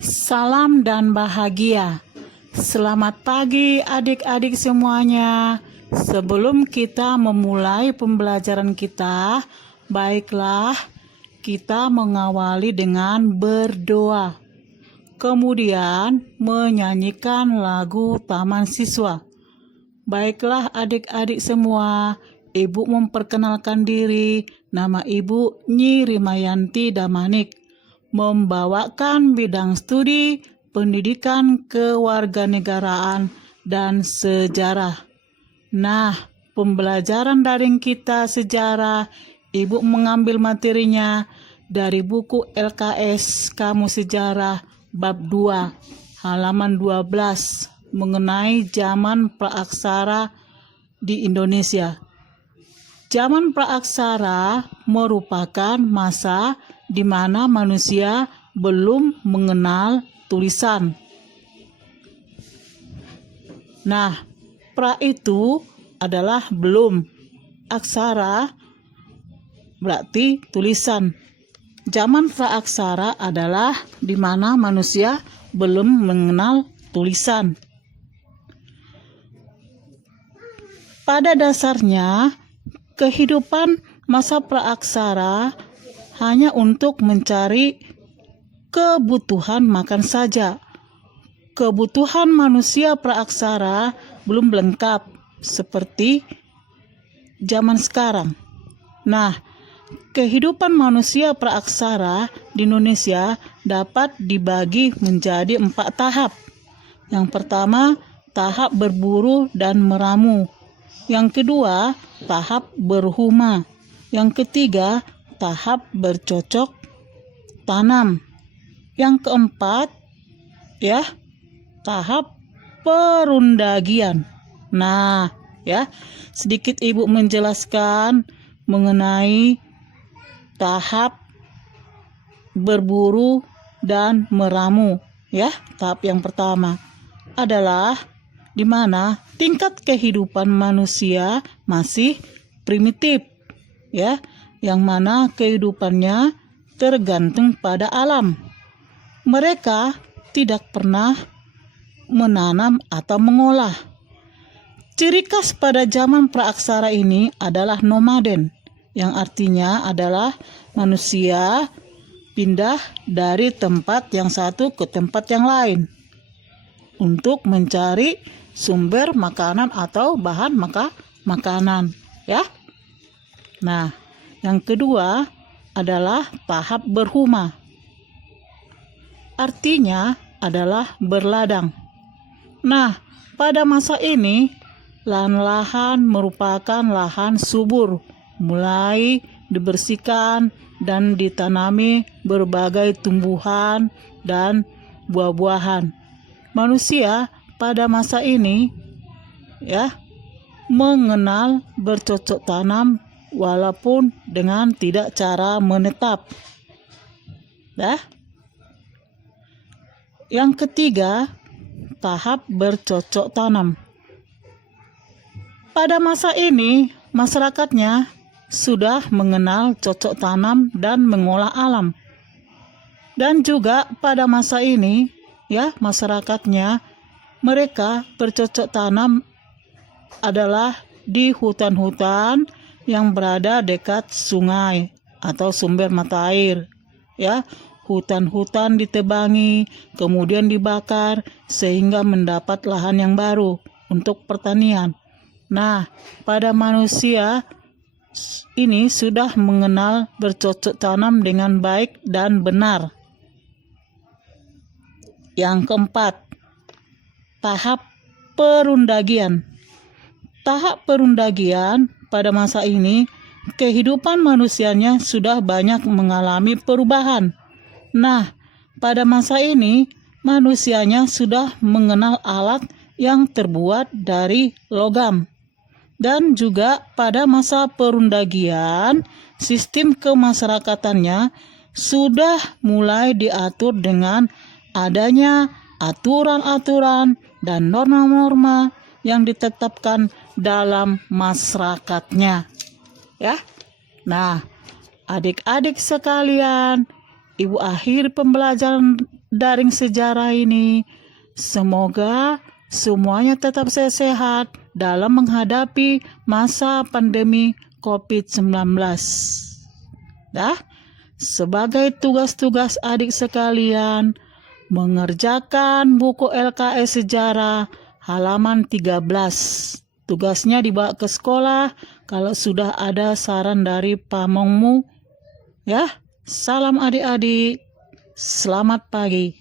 Salam dan bahagia. Selamat pagi adik-adik semuanya. Sebelum kita memulai pembelajaran kita, baiklah kita mengawali dengan berdoa. Kemudian menyanyikan lagu Taman Siswa. Baiklah adik-adik semua, Ibu memperkenalkan diri. Nama Ibu Nyi Rimayanti Damanik, membawakan bidang studi pendidikan kewarganegaraan dan sejarah. Nah, pembelajaran daring kita sejarah, Ibu mengambil materinya dari buku LKS Kamus Sejarah bab 2 halaman 12 mengenai zaman praaksara di Indonesia. Zaman praaksara merupakan masa di mana manusia belum mengenal tulisan. Nah, pra itu adalah belum. Aksara berarti tulisan. Zaman praaksara adalah di mana manusia belum mengenal tulisan. Pada dasarnya, kehidupan masa praaksara hanya untuk mencari kebutuhan makan saja. Kebutuhan manusia praaksara belum lengkap seperti zaman sekarang. Nah, kehidupan manusia praaksara di Indonesia dapat dibagi menjadi 4 tahap. Yang pertama, tahap berburu dan meramu. Yang kedua, tahap berhuma. Yang ketiga, tahap bercocok tanam. Yang keempat, tahap perundagian. Nah, sedikit Ibu menjelaskan mengenai tahap berburu dan meramu. Tahap yang pertama adalah di mana tingkat kehidupan manusia masih primitif, yang mana kehidupannya tergantung pada alam. Mereka tidak pernah menanam atau mengolah. Ciri khas pada zaman praaksara ini adalah nomaden, yang artinya adalah manusia pindah dari tempat yang satu ke tempat yang lain untuk mencari sumber makanan atau bahan makanan, Nah, yang kedua adalah tahap berhuma. Artinya adalah berladang. Nah, pada masa ini lahan-lahan merupakan lahan subur, mulai dibersihkan dan ditanami berbagai tumbuhan dan buah-buahan. Manusia pada masa ini mengenal bercocok tanam walaupun dengan tidak cara menetap. Yang ketiga, tahap bercocok tanam. Pada masa ini, masyarakatnya sudah mengenal cocok tanam dan mengolah alam. Dan juga pada masa ini, masyarakatnya mereka bercocok tanam adalah di hutan-hutan yang berada dekat sungai atau sumber mata air. Hutan-hutan ditebangi, kemudian dibakar sehingga mendapat lahan yang baru untuk pertanian. Nah, pada manusia ini sudah mengenal bercocok tanam dengan baik dan benar. Yang keempat, tahap perundagian. Tahap perundagian pada masa ini, kehidupan manusianya sudah banyak mengalami perubahan. Nah, pada masa ini, manusianya sudah mengenal alat yang terbuat dari logam. Dan juga pada masa perundagian, sistem kemasyarakatannya sudah mulai diatur dengan adanya aturan-aturan dan norma-norma yang ditetapkan dalam masyarakatnya. Nah, adik-adik sekalian, Ibu akhir pembelajaran daring sejarah ini. Semoga semuanya tetap sehat dalam menghadapi masa pandemi COVID-19. Sebagai tugas-tugas adik sekalian, mengerjakan buku LKS Sejarah halaman 13. Tugasnya dibawa ke sekolah kalau sudah ada saran dari pamongmu. Salam adik-adik. Selamat pagi.